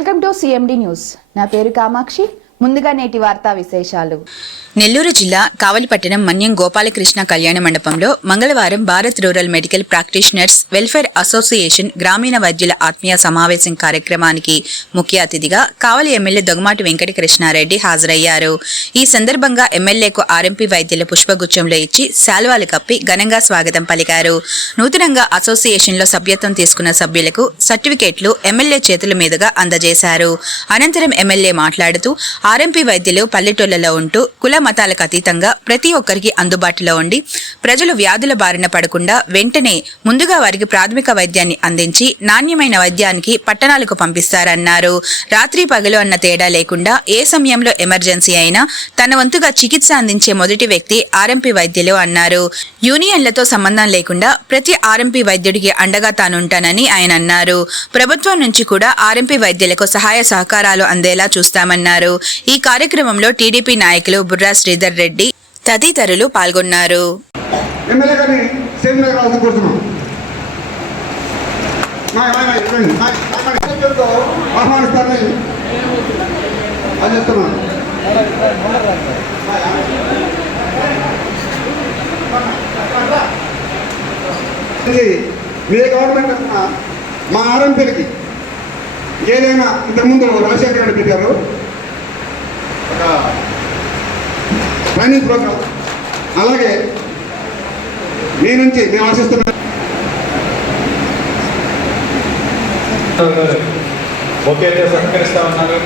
Welcome to CMD news. నా పేరు కామాక్షి. ముందుగా నేటి వార్తా విశేషాలు. నెల్లూరు జిల్లా కావలిపట్టణం మన్యం గోపాలకృష్ణ కళ్యాణ మండపంలో మంగళవారం Bharat rural medical practitioners welfare association గ్రామీణ వైద్యుల ఆత్మీయ సమావేశం కార్యక్రమానికి ముఖ్య అతిథిగా కావలి ఎమ్మెల్యే దొగమాటి వెంకటకృష్ణారెడ్డి హాజరయ్యారు. ఈ సందర్భంగా ఎమ్మెల్యేకు ఆర్ఎంపీ వైద్యుల పుష్పగుచ్చంలో ఇచ్చి శాల్వాలు కప్పి ఘనంగా స్వాగతం పలికారు. నూతనంగా అసోసియేషన్లో సభ్యత్వం తీసుకున్న సభ్యులకు సర్టిఫికేట్లు ఎమ్మెల్యే చేతుల మీదుగా అందజేశారు. అనంతరం ఎమ్మెల్యే మాట్లాడుతూ ఆర్ఎంపీ వైద్యులు పల్లెటూళ్లలో ఉంటూ కుల మతాలకు అతీతంగా ప్రతి ఒక్కరికి అందుబాటులో ఉండి ప్రజలు వ్యాధుల బారిన పడకుండా వెంటనే ముందుగా వారికి ప్రాథమిక వైద్యాన్ని అందించి నాణ్యమైన వైద్యానికి పట్టణాలకు పంపిస్తారన్నారు. రాత్రి పగలు అన్న తేడా లేకుండా ఏ సమయంలో ఎమర్జెన్సీ అయినా తన వంతుగా చికిత్స అందించే మొదటి వ్యక్తి ఆర్ఎంపీ వైద్యులు అన్నారు. యూనియన్లతో సంబంధం లేకుండా ప్రతి ఆర్ఎంపీ వైద్యుడికి అండగా తానుంటానని ఆయన అన్నారు. ప్రభుత్వం నుంచి కూడా ఆర్ఎంపీ వైద్యులకు సహాయ సహకారాలు అందేలా చూస్తామన్నారు. ఈ కార్యక్రమంలో టీడీపీ నాయకులు బుర్రా శ్రీధర్ రెడ్డి తదితరులు పాల్గొన్నారు. మీ గవర్నమెంట్ మా ఆర్ఎంపీలకి ఏదైనా ఇంతకుముందు రాజశేఖర రెడ్డి పెట్టారు ట్రైనింగ్ ప్రోగ్రామ్, అలాగే మీ నుంచి మేము ఆశిస్తున్నాం. ఓకే సహకరిస్తా ఉన్నారు.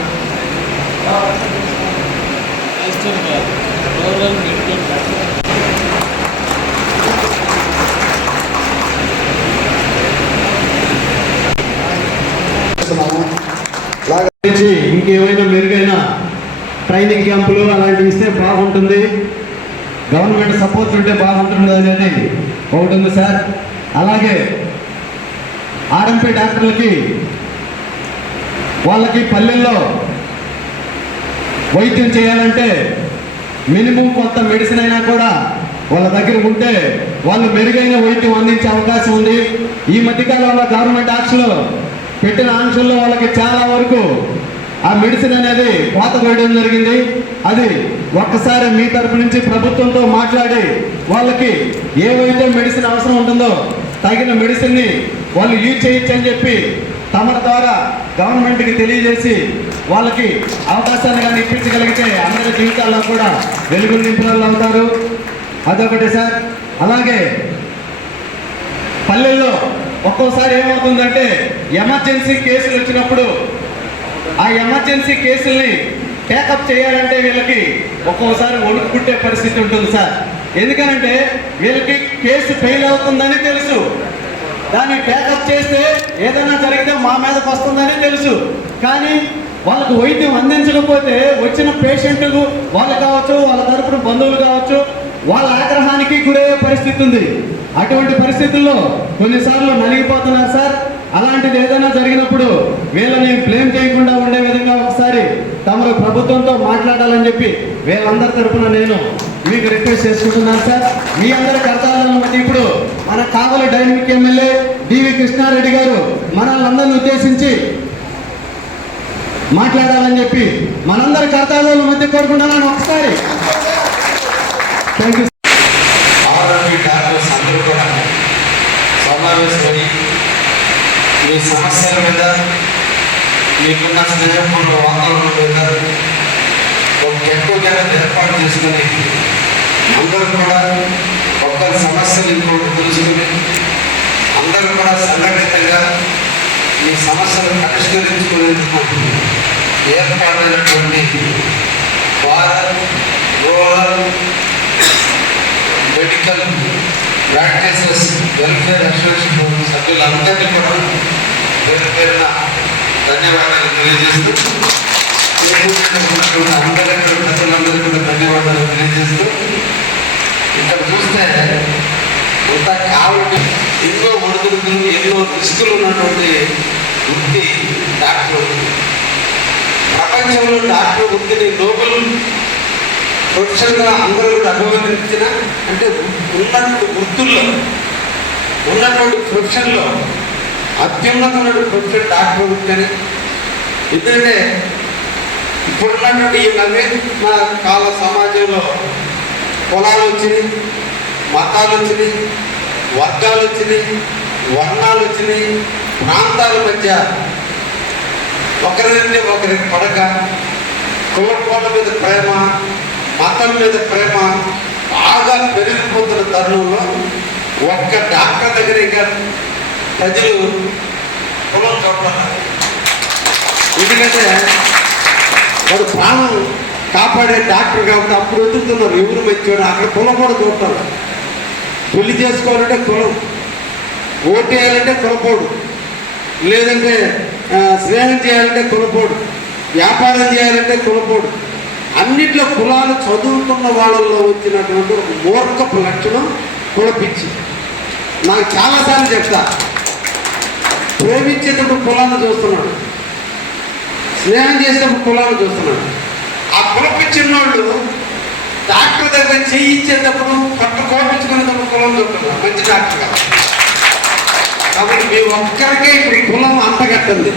ఇంకేమైనా మెరుగైన ట్రైనింగ్ క్యాంపులు అలాంటివి ఇస్తే బాగుంటుంది, గవర్నమెంట్ సపోర్ట్ ఉంటే బాగుంటుంది అనేది ఒకటి ఉంది సార్. అలాగే ఆర్ఎంపీ డాక్టర్లకి వాళ్ళకి పల్లెల్లో వైద్యం చేయాలంటే మినిమం కొంత మెడిసిన్ అయినా కూడా వాళ్ళ దగ్గర ఉంటే వాళ్ళు మెరుగైన వైద్యం అందించే అవకాశం ఉంది. ఈ మధ్యకాలంలో గవర్నమెంట్ ఆంక్షలు పెట్టిన ఆంక్షల్లో వాళ్ళకి చాలా వరకు ఆ మెడిసిన్ అనేది కోత వేయడం జరిగింది. అది ఒక్కసారి మీ తరపు నుంచి ప్రభుత్వంతో మాట్లాడి వాళ్ళకి ఏవైతే మెడిసిన్ అవసరం ఉంటుందో తగిన మెడిసిన్ని వాళ్ళు యూజ్ చేయొచ్చు అని చెప్పి తమ ద్వారా గవర్నమెంట్కి తెలియజేసి వాళ్ళకి అవకాశాన్ని కానీ ఇప్పించగలిగితే అందరి జీవితాల్లో కూడా వెలుగులు నింపిన వాళ్ళు అవుతారు. అదొకటి సార్. అలాగే పల్లెల్లో ఒక్కోసారి ఏమవుతుందంటే ఎమర్జెన్సీ కేసులు వచ్చినప్పుడు ఆ ఎమర్జెన్సీ కేసుల్ని టేకప్ చేయాలంటే వీళ్ళకి ఒక్కోసారి వణుకు పుట్టే పరిస్థితి ఉంటుంది సార్. ఎందుకనంటే వీళ్ళకి కేసు ఫెయిల్ అవుతుందని తెలుసు, దాన్ని టేకప్ చేస్తే ఏదైనా జరిగితే మా మీదకి వస్తుందని తెలుసు. కానీ వాళ్ళకు వైద్యం అందించకపోతే వచ్చిన పేషెంట్కు వాళ్ళు కావచ్చు, వాళ్ళ తరపున బంధువులు కావచ్చు, వాళ్ళ ఆగ్రహానికి గురయ్యే పరిస్థితి ఉంది. అటువంటి పరిస్థితుల్లో కొన్నిసార్లు నలిగిపోతున్నారు సార్. అలాంటిది ఏదైనా జరిగినప్పుడు వీళ్ళని బ్లేమ్ చేయకుండా ఉండే విధంగా ఒకసారి తమరు ప్రభుత్వంతో మాట్లాడాలని చెప్పి వీళ్ళందరి తరఫున నేను మీకు రిక్వెస్ట్ చేసుకుంటున్నాను సార్. మీ అందరి కర్తవ్యాలను బట్టి ఇప్పుడు మన కావలి డైనమిక్ ఎమ్మెల్యే డివి కృష్ణారెడ్డి గారు మనల్ని ఉద్దేశించి మాట్లాడాలని చెప్పి మనందరి కర్తవ్యాల మధ్య కోరుకుంటున్నాను. ఒకసారి థ్యాంక్ యూ. సమావేశమై మీ సమస్యల మీద, మీకున్న స్నేహపూర్ణ వాతావరణం మీద ఒక ఎక్కువగా ఏర్పాటు చేసుకుని అందరూ కూడా ఒక్కరి సమస్యలు ఇంకోటి తెలుసుకుని అందరూ కూడా సంఘటితంగా మీ సమస్యలు పరిష్కరించుకునేందుకు ఏర్పాటైనటువంటి Bharat rural medical practices welfare association సభ్యులందరినీ కూడా పేరు పేరున ధన్యవాదాలు తెలియజేస్తూ, అందరికీ ప్రజలందరికీ కూడా ధన్యవాదాలు తెలియజేస్తూ, ఇక్కడ చూస్తే ఇంత కావాలి ఎన్నో ఒడిదుడుకులు, ఎన్నో రిస్కులు ఉన్నటువంటి వృత్తి డాక్టర్. ప్రపంచంలో డాక్టర్ వృత్తిని నోబెల్ ప్రొఫెషన్గా అందరూ కూడా అభివర్ణించిన, అంటే ఉన్నటువంటి వృత్తుల్లో ఉన్నటువంటి ప్రొఫెషన్లో అత్యున్నతమైన ప్రొఫెషన్ డాక్టర్ వృత్తి అని ఎందుకంటే ఇప్పుడున్నటువంటి ఈ నవీన కాల సమాజంలో కులాలు వచ్చినాయి, మతాలు వచ్చినాయి, వర్గాలు వచ్చినాయి, వర్ణాలు వచ్చినాయి, ప్రాంతాల మధ్య ఒకరి నుండి ఒకరికి పడక, కులపోల మీద ప్రేమ, మతం మీద ప్రేమ బాగా పెరిగిపోతున్న తరుణంలో ఒక్క డాక్టర్ దగ్గర ఇంకా ప్రజలు కులం చూడాలి. ఎందుకంటే వాడు ప్రాణం కాపాడే డాక్టర్ కాబట్టి అప్పుడు వెతుకుతున్నారు ఎవరు మంచివాడు. అక్కడ కులం కూడా చూడతారు. పెళ్లి చేసుకోవాలంటే కులం, ఓటు వేయాలంటే కులపోడు, లేదంటే స్నేహం చేయాలంటే కులపోడు, వ్యాపారం చేయాలంటే కులపోడు. అన్నిట్లో కులాలు చదువుతున్న వాళ్ళల్లో వచ్చినటువంటి ఒక మూర్ఖపు లక్షణం కులపిచ్చి. నాకు చాలాసార్లు చెప్తా, ప్రేమించేటప్పుడు కులాన్ని చూస్తున్నాడు, స్నేహం చేసేటప్పుడు కులాన్ని చూస్తున్నాడు. ఆ కులపిచ్చిన వాళ్ళు డాక్టర్ దగ్గర చేయించేటప్పుడు పట్టు కోపించుకునేటప్పుడు కులం చూస్తున్నారు, మంచి డాక్టర్ కదా. కాబట్టి మీ ఒక్కరికే ఇప్పుడు కులం అంతగట్టండి.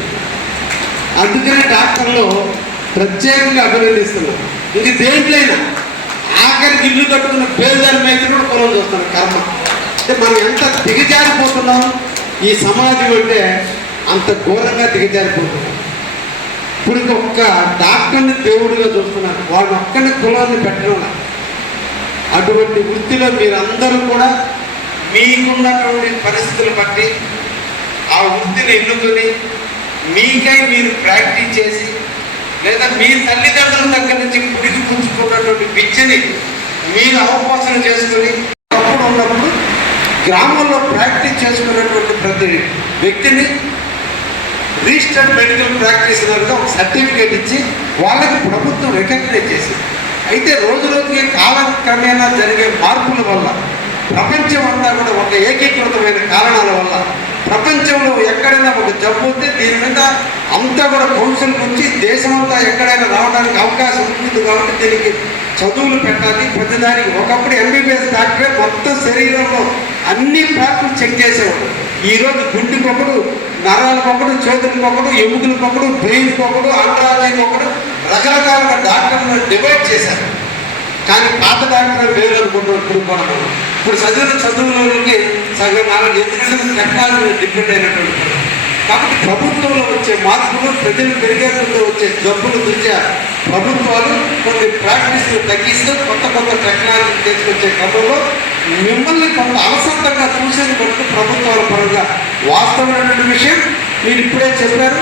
అందుకని డాక్టర్లు ప్రత్యేకంగా అభినందిస్తున్నారు. ఇది దేంట్లైనా ఆఖరికి ఇల్లు కట్టుకున్న పేదల మీద కూడా కులం చూస్తున్నారు. కర్మ అంటే మనం ఎంత దిగజారిపోతున్నాం ఈ సమాజం అంటే అంత ఘోరంగా దిగజారిపోతున్నాం. ఇప్పుడు ఒక్క డాక్టర్ని దేవుడిగా చూస్తున్నారు, వాళ్ళ ఒక్కరిని కులాన్ని పెట్టడం. అటువంటి వృత్తిలో మీరందరూ కూడా మీకున్నటువంటి పరిస్థితులు బట్టి ఆ వృత్తిని ఎన్నుకొని మీకై మీరు ప్రాక్టీస్ చేసి, లేదా మీ తల్లిదండ్రుల దగ్గర నుంచి పుడికి పుచ్చుకున్నటువంటి విద్యని మీరు అవకాశం చేసుకొని అప్పుడు ఉన్నప్పుడు గ్రామంలో ప్రాక్టీస్ చేసుకున్నటువంటి ప్రతి వ్యక్తిని రిజిస్టర్డ్ మెడికల్ ప్రాక్టీషనర్గా ఒక సర్టిఫికేట్ ఇచ్చి వాళ్ళకి ప్రభుత్వం రికగ్నైజ్ చేసింది. అయితే రోజు రోజుకి కాలక్రమేణా జరిగే మార్పుల వల్ల ప్రపంచం అంతా కూడా ఒక ఏకీకృతమైన కారణాల వల్ల ప్రపంచంలో ఎక్కడైనా ఒక జబ్బు ఉంటే దీని మీద అంతా కూడా కౌన్సిల్ నుంచి దేశమంతా ఎక్కడైనా రావడానికి అవకాశం ఉంటుంది. కాబట్టి దీనికి చదువులు పెట్టాలి ప్రతిదానికి. ఒకప్పుడు ఎంబీబీఎస్ డాక్టరే మొత్తం శరీరంలో అన్ని పార్ట్లు చెక్ చేసేవాడు. ఈరోజు గుండెకొకడు, నరాలకొకడు, చేతులకొకడు, ఎముకలకొకడు, బ్రెయిన్కొకడు, అండరాలకొకడు రకరకాలుగా డాక్టర్లను డివైడ్ చేశారు. కానీ పాత డాక్టర్ వేరు అనుకుంటున్నాం. ఇప్పుడు చదువులకి సగం నాలుగు, ఎందుకంటే టెక్నాలజీ డిపెండ్ అయినటువంటి. కాబట్టి ప్రభుత్వంలో వచ్చే మార్పులు, ప్రజలు పెరిగేందుకు వచ్చే జబ్బులు దృష్ట్యా ప్రభుత్వాలు కొన్ని ప్రాక్టీస్లు తగ్గిస్తూ కొత్త టెక్నాలజీ తీసుకొచ్చే క్రమంలో మిమ్మల్ని కొంత అలసత్తంగా చూసేది బట్టి ప్రభుత్వాల పరంగా వాస్తవమైనటువంటి విషయం మీరు ఇప్పుడే చెప్పారు.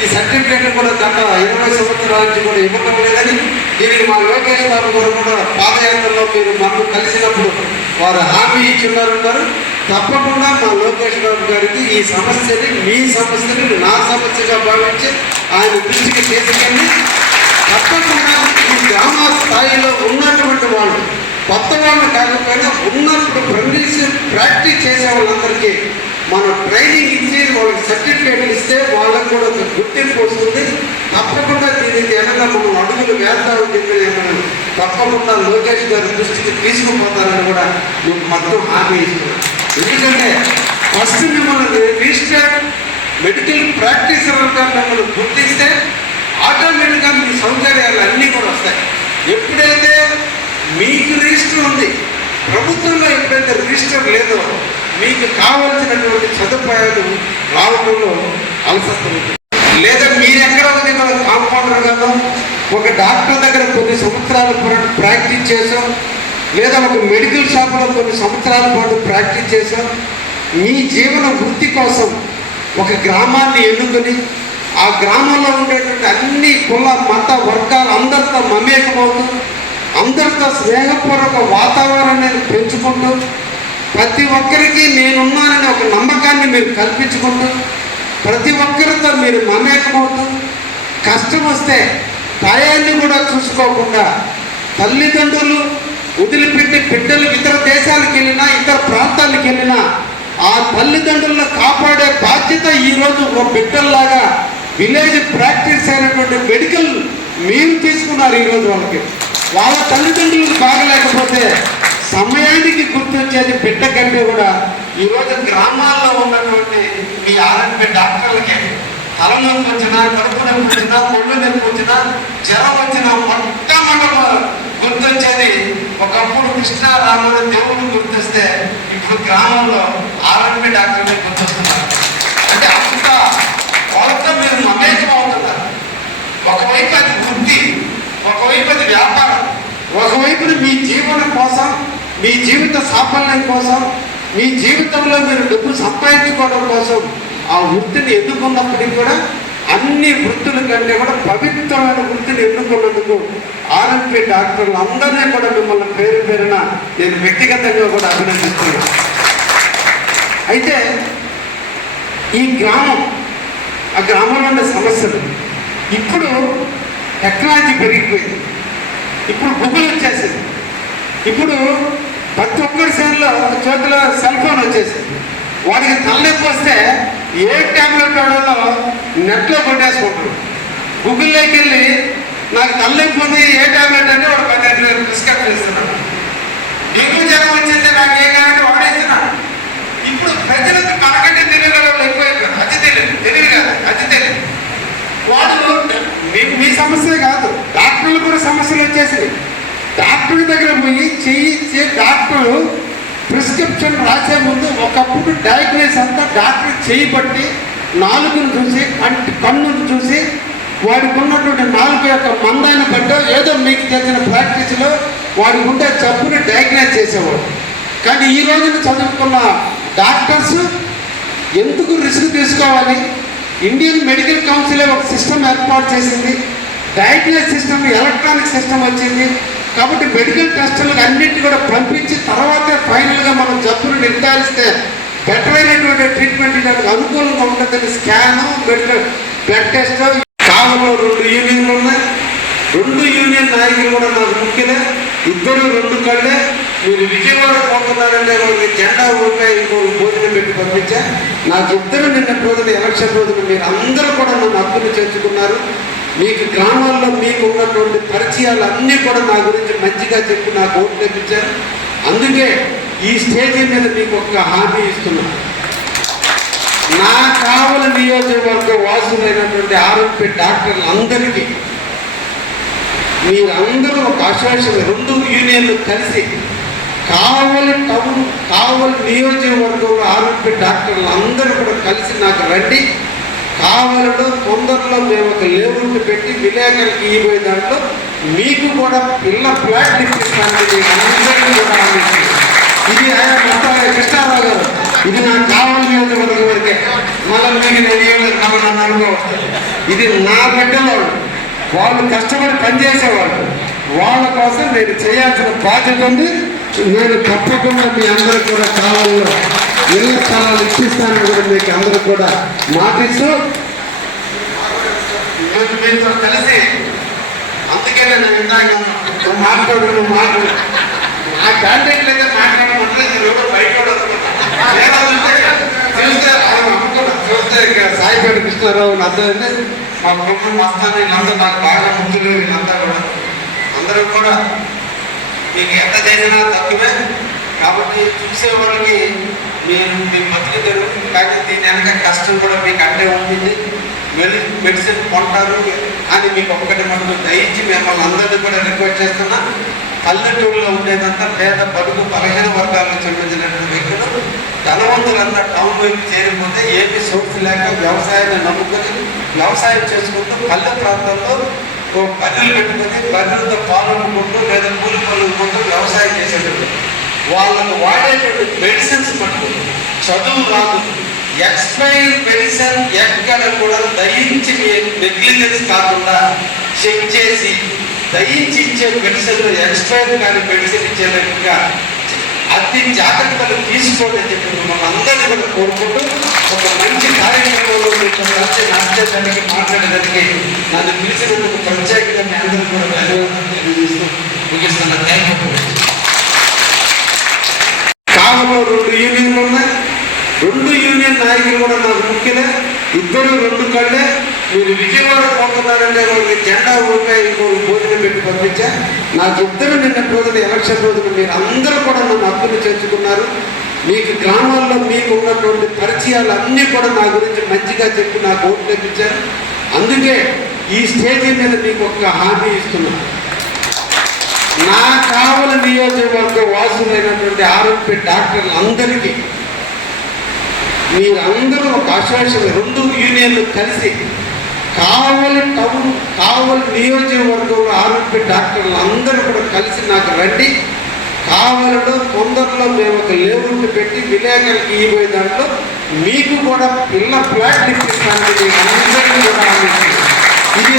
ఈ సర్టిఫికేట్ కూడా గత 20 సంవత్సరాల నుంచి కూడా ఇవ్వడం లేదని, దీనికి మా లోకేష్ బాబు గారు కూడా పాదయాత్రలో మీరు మనం కలిసినప్పుడు వారు హామీ ఇచ్చిన్నారంటారు. తప్పకుండా మా లోకేష్ బాబు గారికి ఈ సమస్యని, మీ సమస్యని నా సమస్యగా భావించి ఆయన దృష్టికి తీసుకెళ్ళి తప్పకుండా ఈ గ్రామ స్థాయిలో ఉన్నటువంటి వాళ్ళు, కొత్త వాళ్ళు కాకపోయినా ఉన్నప్పుడు ప్రాక్టీస్ చేసే వాళ్ళందరికీ మనం ట్రైనింగ్ ఇచ్చి వాళ్ళకి సర్టిఫికేట్ ఇస్తే వాళ్ళకు కూడా ఒక గుర్తింపు వస్తుంది. తప్పకుండా దీనికి ఏమైనా మనం అడుగులు వేద్దామని చెప్పి మనం తప్పకుండా లోకేష్ గారి దృష్టికి తీసుకుపోతారని కూడా మీకు మొత్తం హామీ ఇస్తున్నాం. ఎందుకంటే ఫస్ట్ మిమ్మల్ని రిజిస్టర్డ్ మెడికల్ ప్రాక్టీషనర్గా మిమ్మల్ని గుర్తిస్తే ఆటోమేటిక్గా మీ సౌకర్యాలు అన్నీ కూడా వస్తాయి. ఎప్పుడైతే మీకు రిజిస్టర్ ఉంది, ప్రభుత్వంలో ఎప్పుడైతే రిజిస్టర్ లేదో మీకు కావలసినటువంటి సదుపాయాలు రావడంలో అలసత్వం. లేదా మీరు ఎక్కడ ఉంది కూడా కాంపౌండర్ గాను ఒక డాక్టర్ దగ్గర కొన్ని సంవత్సరాల పాటు ప్రాక్టీస్ చేసాం, లేదా ఒక మెడికల్ షాప్లో కొన్ని సంవత్సరాల పాటు ప్రాక్టీస్ చేసాం. మీ జీవన వృత్తి కోసం ఒక గ్రామాన్ని ఎన్నుకొని ఆ గ్రామంలో ఉండేటువంటి అన్ని కుల మత వర్గాలు అందరితో మమేకమవుతూ, అందరితో స్నేహపూర్వక వాతావరణాన్ని పెంచుకుంటూ, ప్రతి ఒక్కరికి నేనున్నానని ఒక నమ్మకాన్ని మీరు కల్పించుకుంటూ, ప్రతి ఒక్కరితో మీరు మమేకమవుతూ, కష్టం వస్తే టయాన్ని కూడా చూసుకోకుండా తల్లిదండ్రులు వదిలిపెట్టి బిడ్డలు ఇతర దేశాలకు వెళ్ళినా, ఇతర ప్రాంతాలకు వెళ్ళినా ఆ తల్లిదండ్రులను కాపాడే బాధ్యత ఈరోజు ఒక బిడ్డల్లాగా విలేజ్ ప్రాక్టీస్ అయినటువంటి మెడికల్ మీరు తీసుకున్నారు. ఈరోజు వాళ్ళ తల్లిదండ్రులకు బాగలేకపోతే సమయానికి గుర్తొచ్చేది బిడ్డ కంటే కూడా ఈరోజు గ్రామాల్లో ఉన్నటువంటి మీ ఆర్ఎంపీ డాక్టర్లకి తలనొప్పి వచ్చినా, కడుపు నొప్పి వచ్చినా, ఒళ్ళు నొప్పి వచ్చినా, జ్వరం వచ్చినా మొట్టమొదటి గుర్తొచ్చేది ఒకప్పుడు కృష్ణారాముడు దేవుడు గుర్తొస్తే ఇప్పుడు గ్రామంలో ఆర్ఎంపీ డాక్టర్ని గుర్తొస్తున్నారు. అంటే అంత వాళ్ళతో మీరు మమేకం అవుతున్నారు. ఒకవైపు అది వృత్తి, ఒకవైపు అది వ్యాపారం, ఒకవైపు మీ జీవనం కోసం, మీ జీవిత సాఫల్యం కోసం, మీ జీవితంలో మీరు డబ్బు సంపాదించుకోవడం కోసం ఆ వృత్తిని ఎన్నుకున్నప్పటికీ కూడా అన్ని వృత్తుల కంటే కూడా పవిత్రమైన వృత్తిని ఎన్నుకున్నందుకు ఆర్ఎంపీ డాక్టర్లు అందరినీ కూడా మిమ్మల్ని పేరు పేరున నేను వ్యక్తిగతంగా కూడా అభినందిస్తున్నాను. అయితే ఈ గ్రామం, ఆ గ్రామంలో ఉండే సమస్యలు, ఇప్పుడు టెక్నాలజీ పెరిగిపోయింది, ఇప్పుడు గూగుల్ వచ్చేసింది, ఇప్పుడు ప్రతి ఒక్కరి చేతిలో సెల్ ఫోన్ వచ్చేసింది. వాడికి తలనొప్పి వస్తే ఏ ట్యాబ్లెట్ వాడాలో నెట్లో కొట్టేసుకుంటాడు. గూగుల్లోకి వెళ్ళి నాకు తలనొప్పి ఉంది ఏ ట్యాబ్లెట్ అంటే వాడు 10 ప్రిస్క్రైబ్ చేస్తున్నాడు. డెంగ్యూ జ్వరం వచ్చింది నాకు ఏ కాబట్టి వాడేస్తున్నాడు. ఇప్పుడు ప్రజలకు మనకంటే తెలియని వాళ్ళు ఎక్కువైపోయారు. అతి తెలివి కాదు, అతి తెలివి. వాడు మీ సమస్యే కాదు, డాక్టర్లు కూడా సమస్యలు వచ్చేసింది. డాక్టర్ దగ్గర పోయి చేయించే డాక్టర్ ప్రిస్క్రిప్షన్ రాసే ముందు ఒకప్పుడు డయాగ్నోస్ అంతా డాక్టర్ చేయబట్టి నాలుగును చూసి కన్నును చూసి వాడికి ఉన్నటువంటి నాలుగు యొక్క మందాన్ని బట్టో ఏదో మీకు తెలిసిన ప్రాక్టీస్లో వాడికి ఉండే జబ్బుని డయాగ్నోస్ చేసేవాడు. కానీ ఈ రోజున చదువుకున్న డాక్టర్స్ ఎందుకు రిస్క్ తీసుకోవాలి? ఇండియన్ మెడికల్ కౌన్సిల్ ఒక సిస్టమ్ ఏర్పాటు చేసింది, డయాగ్నోస్ సిస్టమ్, ఎలక్ట్రానిక్ సిస్టమ్ వచ్చింది. కాబట్టి మెడికల్ టెస్టులకు అన్నింటినీ కూడా పంపించి తర్వాతే ఫైనల్గా మనం జబ్బును నిర్ధారిస్తే బెటర్ అయినటువంటి ట్రీట్మెంట్ దానికి అనుకూలంగా ఉంటుందని స్కాను, మెడికల్ బ్లడ్ టెస్ట్. కాలంలో 2 యూనియన్లు ఉన్నాయి. 2 యూనియన్ నాయకులు కూడా నాకు ముఖ్యలే, ఇద్దరు 2 కళ్ళే. మీరు విజయవాడ పోతున్నారంటే వాళ్ళకి జెండా ఊరిపై ఇంకొక భోజనం పెట్టి పంపించా. నాకు ఇద్దరు నిన్న రోజున ఎలక్షన్ రోజున మీరు అందరూ కూడా నన్ను హక్కులు చేర్చుకున్నారు. మీకు గ్రామాల్లో మీకు ఉన్నటువంటి పరిచయాలు అన్నీ కూడా నా గురించి మంచిగా చెప్పి నాకు ఓట్లు తెప్పించారు. అందుకే ఈ స్టేజీ మీద మీకు ఒక హామీ ఇస్తున్నాను. నా కావలి నియోజకవర్గ వాసులైనటువంటి ఆర్ఎంపీ డాక్టర్లు అందరికీ మీరందరూ ఒక అసోసియేషన్ 2 యూనియన్లు కలిసి కావలి టౌన్, కావలి నియోజకవర్గంలో ఆర్ఎంపీ డాక్టర్లు అందరూ కూడా కలిసి నాకు రండి. కావలిలో తొందరలో మేము ఒక లేఅవుట్ పెట్టి విలేకరులకు ఇవ్వబోయే దాంట్లో మీకు కూడా ఫ్లాట్లు ఇప్పిస్తానని అందరికీ కూడా ఇది ఆయన కృష్ణారావు గారు, ఇది నాకు కావాలి నియోజకవర్గం వరకే. మళ్ళీ మీకు నేను నన్ను అనుకోవచ్చు. ఇది నా బిడ్డలో వాళ్ళు కష్టపడి పనిచేసేవాళ్ళు, వాళ్ళ కోసం నేను చేయాల్సిన బాధ్యత ఉంది. నేను తప్పకుండా మీ అందరికి కూడా కావాలో ఇళ్ళ స్థలాలు ఇప్పిస్తానని కూడా మీకు అందరూ కూడా మాటిస్తూ మీతో కలిసి, అందుకే నేను ఇందాక మాట్లాడు ఆ క్యాండిడేట్లు అయితే మాట్లాడమంటే బయట చూస్తే సాయిపేట కృష్ణారావు అర్థమైంది. మా కుటుంబం వస్తాను, వీళ్ళందరూ నాకు బాగా ముందులు, వీళ్ళంతా కూడా అందరూ కూడా మీకు ఎంత చేసినా తక్కువే. కాబట్టి చూసేవాళ్ళకి మీరు మీ బతికి తెలుగు, కానీ దీని వెనక కష్టం కూడా మీకు అంటే ఉంటుంది. మెడిసిన్ కొంటారు అని మీకు ఒక్కటి మనకు దయించి మిమ్మల్ని అందరినీ కూడా రిక్వెస్ట్ చేస్తున్నా. పల్లెటూరులో ఉండేదంతా పేద బడుగు బలహీన వర్గాలకు చెందించినటువంటి వ్యక్తులు, ధనవంతులంతా టౌన్ వైపు చేరిపోతే ఏమీ సోర్స్ లేక వ్యవసాయాన్ని నమ్ముకొని వ్యవసాయం చేసుకుంటూ పల్లె ప్రాంతంలో బర్రెలు పెట్టుకొని బర్రెలతో పాలు అమ్ముకుంటూ లేదా కూలి పనులుకుంటూ వ్యవసాయం చేసేటప్పుడు వాళ్ళకు వాడేటువంటి మెడిసిన్స్ మటుకు చదువు రాదు. ఎక్స్పైర్ మెడిసిన్ ఎక్కడ కూడా దయించి నెగ్లిజెన్స్ కాకుండా చెక్ చేసి దయించి ఇచ్చే మెడిసిన్లో ఎక్స్పైర్ కానీ మెడిసిన్ ఇచ్చేటట్టుగా అతి జాగ్రత్తలు తీసుకోండి అని చెప్పి మిమ్మల్ని అందరినీ కూడా కోరుకుంటూ ఒక మంచి కార్యక్రమంలో నచ్చేదానికి మాట్లాడేదానికి నన్ను పిలిచినందుకు ప్రత్యేకంగా మీ అందరూ కూడా ధన్యవాదాలు తెలియజేస్తూ ముగిస్తున్న థ్యాంక్ యూ. కావలిలో 2 యూనియన్లు ఉన్నాయి. 2 యూనియన్ నాయకులు కూడా నాకు ముఖ్యలే, ఇద్దరు 2 కళ్ళే. మీరు విజయవాడ పోతున్నారంటే వాళ్ళకి జెండా ఊరిపై ఇంకొక భోజనం పెట్టి పంపించా. నాకు ఇద్దరు నిన్న రోజున ఎలక్షన్ రోజున మీరు అందరూ కూడా నన్ను హక్కులు చేర్చుకున్నారు. మీకు గ్రామాల్లో మీకు ఉన్నటువంటి పరిచయాలు అన్నీ కూడా నా గురించి మంచిగా చెప్పి నాకు ఓట్లు తెప్పించారు. అందుకే ఈ స్టేజీ మీద మీకు ఒక హామీ ఇస్తున్నాను. నా కావలి నియోజకవర్గ వాసులైనటువంటి ఆరోగ్య డాక్టర్లందరికీ మీరందరూ ఒక అసోసియేషన్ 2 యూనియన్లు కలిసి కావలి టౌన్ కావలి నియోజకవర్గంలో ఆరోగ్య డాక్టర్లు అందరూ కూడా కలిసి నాకు రండి. కావలిలో తొందరలో మేము ఒక లేఅవుట్ పెట్టి విలేకరులకు ఇవ్వబోయే దాంట్లో మీకు కూడా పిల్ల ఫ్లాట్లు ఇప్పిస్తానని అందరికీ కూడా ఆలోచించారు. ఇది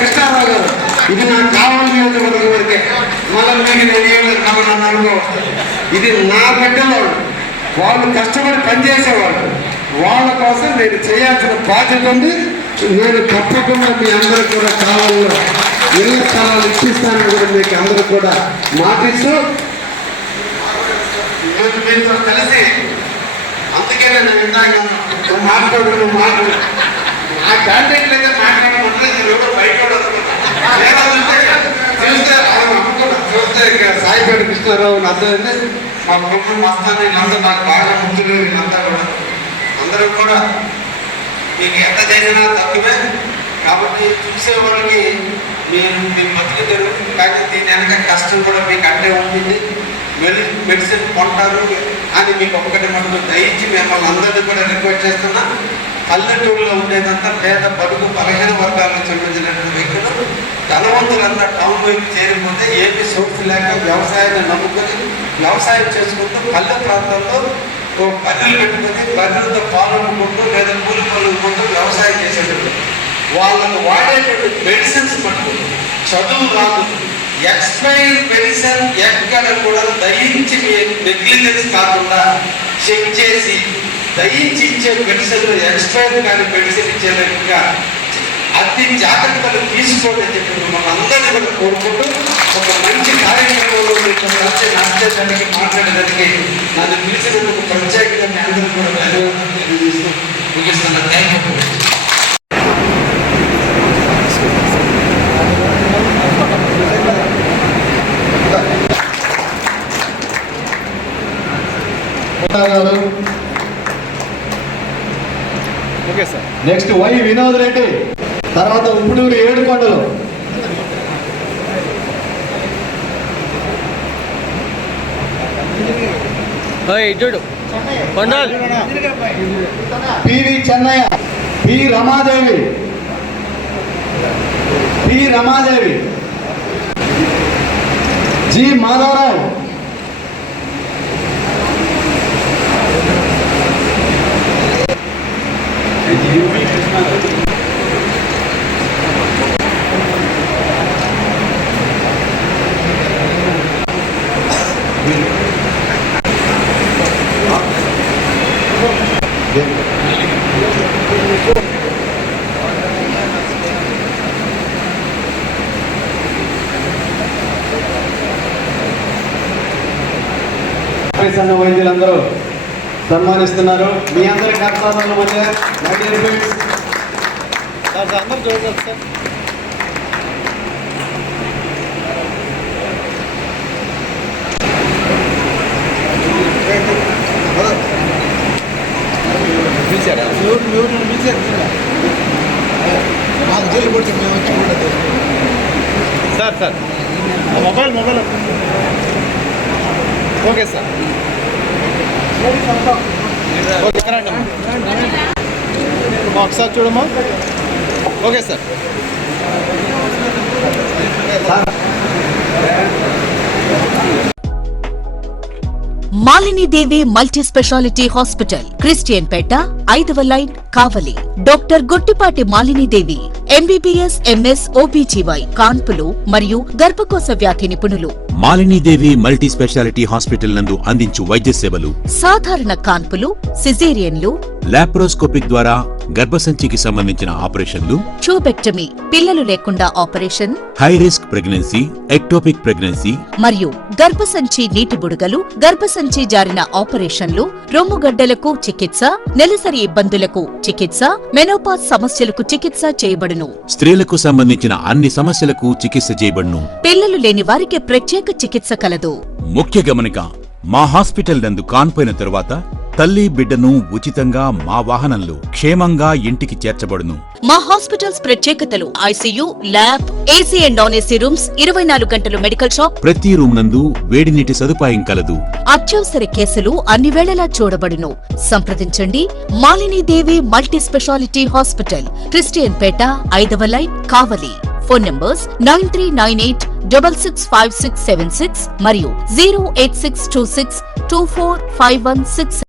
కృష్ణారావు గారు, ఇది నాకు కావలి నియోజకవర్గం వరకే. మళ్ళీ మీకు నేను నన్ను అనుకోవచ్చు. ఇది నా బిడ్డలో వాళ్ళు కష్టపడి పనిచేసేవాళ్ళు. వాళ్ళ కోసం నేను చేయాల్సిన బాధ్యత ఉంది. నేను తప్పకుండా మీ అందరూ కూడా కావాలలో ఇళ్ళ స్థలాలు ఇప్పిస్తానని కూడా మీకు అందరూ కూడా మాటిస్తూ మీతో కలిసి, అందుకే నేను ఇందాక మాట్లాడుకున్న మాటలు ఆ క్యాండిడేట్లు అయితే మాట్లాడమంటే నేను ఎవరు బయట చూస్తే సాయిపేట కృష్ణారావు అర్థమైంది. మా కుటుంబం వస్తాను వీళ్ళందరూ నాకు బాగా ముందులు. వీళ్ళంతా కూడా అందరూ కూడా మీకు ఎంత చేసినా తక్కువే. కాబట్టి చూసేవాళ్ళకి మీరు మీ బతికి తెరుగు, కానీ దీని వెనక కష్టం కూడా మీకు అంటే ఉంటుంది. మెడిసిన్ కొంటారు అని మీకు ఒక్కటి మటుకు దయించి మిమ్మల్ని అందరినీ కూడా రిక్వెస్ట్ చేస్తున్నా. పల్లెటూరులో ఉండేదంతా పేద బడుగు బలహీన వర్గాలకు చెందించినటువంటి వ్యక్తులు ధనవంతులంతా టౌన్ వైపు చేరిపోతే ఏమీ సోర్స్ లేక వ్యవసాయాన్ని నమ్ముకొని వ్యవసాయం చేసుకుంటూ పల్లె ప్రాంతాల్లో బర్రెలు పెట్టుకొని బర్రెలతో పాలు అమ్ముకుంటూ లేదా కూలి పనులుకుంటూ వ్యవసాయం చేసేటప్పుడు వాళ్ళకు వాడేటువంటి మెడిసిన్స్ మటుకు చదువు రాదు. ఎక్స్పైర్ మెడిసిన్ ఎక్కడ కూడా దయించి నెగ్లిజెన్స్ కాకుండా చెక్ చేసి దయించి ఇచ్చే మెడిసిన్లు ఎక్స్పైర్ కానీ మెడిసిన్ ఇచ్చేటట్టుగా అతి జాగ్రత్తలు తీసుకోవాలని చెప్పి మిమ్మల్ని అందరినీ కూడా కోరుకుంటూ ఒక మంచి కార్యక్రమంలో మీకు నచ్చేదానికి మాట్లాడేదానికి నన్ను పిలిచినందుకు ప్రత్యేకంగా మీ అందరూ కూడా ధన్యవాదాలు తెలియజేస్తూ ముగిస్తున్నాను. Thank you. Okay sir. Next Y Vinod Reddy, తర్వాత ఉప్పుడూరు ఏడుకొండలు. చూడు Kondal PV Chennaiah, P Ramadevi, G Madhavarao, సంఘ వైద్యులందరూ సన్మానిస్తున్నారు. మీ అందరి కర్తవ్యాల మధ్య అందరూ చూడాలి sir. Sir sir mobile okay sir. Okay రండి ఒకసారి చూడమ్మా. Okay sir. Malinidevi multi specialty hospital, Christian Pet, 5వ line, Kavali. Doctor Gottipati Malinidevi, MBBS, MS, OBGY, కాన్పులు మరియు గర్భకోశ వ్యాధి నిపుణులు. మాలినీదేవి మల్టీ స్పెషాలిటీ హాస్పిటల్ నందు అందించు వైద్య సేవలు: సాధారణ కాన్పులు, సిజేరియన్లు, లాప్రోస్కోపిక్ ద్వారా గర్భసంచికి సంబంధించిన ఆపరేషన్లు, ట్యూబెక్టమీ, పిల్లలు లేకుండా operation, high risk pregnancy, ectopic pregnancy మరియు గర్భసంచి నీటి బుడగలు, గర్భసంచి జారిన ఆపరేషన్లు, రొమ్ముగడ్డలకు చికిత్స, నెలసరి ఇబ్బందులకు చికిత్స, మెనోపాజ్ సమస్యలకు చికిత్స చేయబడును. స్త్రీలకు సంబంధించిన అన్ని సమస్యలకు చికిత్స చేయబడును. పిల్లలు లేని వారికి ప్రత్యేక చికిత్స కలదు. ముఖ్య గమనిక: మా హాస్పిటల్ నందు కాన్పోయిన తరువాత తల్లి బిడ్డను ఉచితంగా మా వాహనంలో క్షేమంగా ఇంటికి చేర్చబడును. మా హాస్పిటల్స్ ప్రత్యేకతలు: ICU, lab, AC and non AC rooms, 24 గంటలు మెడికల్ షాప్, ప్రతి రూమ్ నందు వేడి నీటి సదుపాయం కలదు. అత్యవసర కేసులు అన్ని వేళలా చూడబడును. సంప్రదించండి Malinidevi multi specialty hospital, Christian Pet, 5వ లైన్, కావలి. ఫోన్ నంబర్స్ 9398665676 మరియు 08626245166.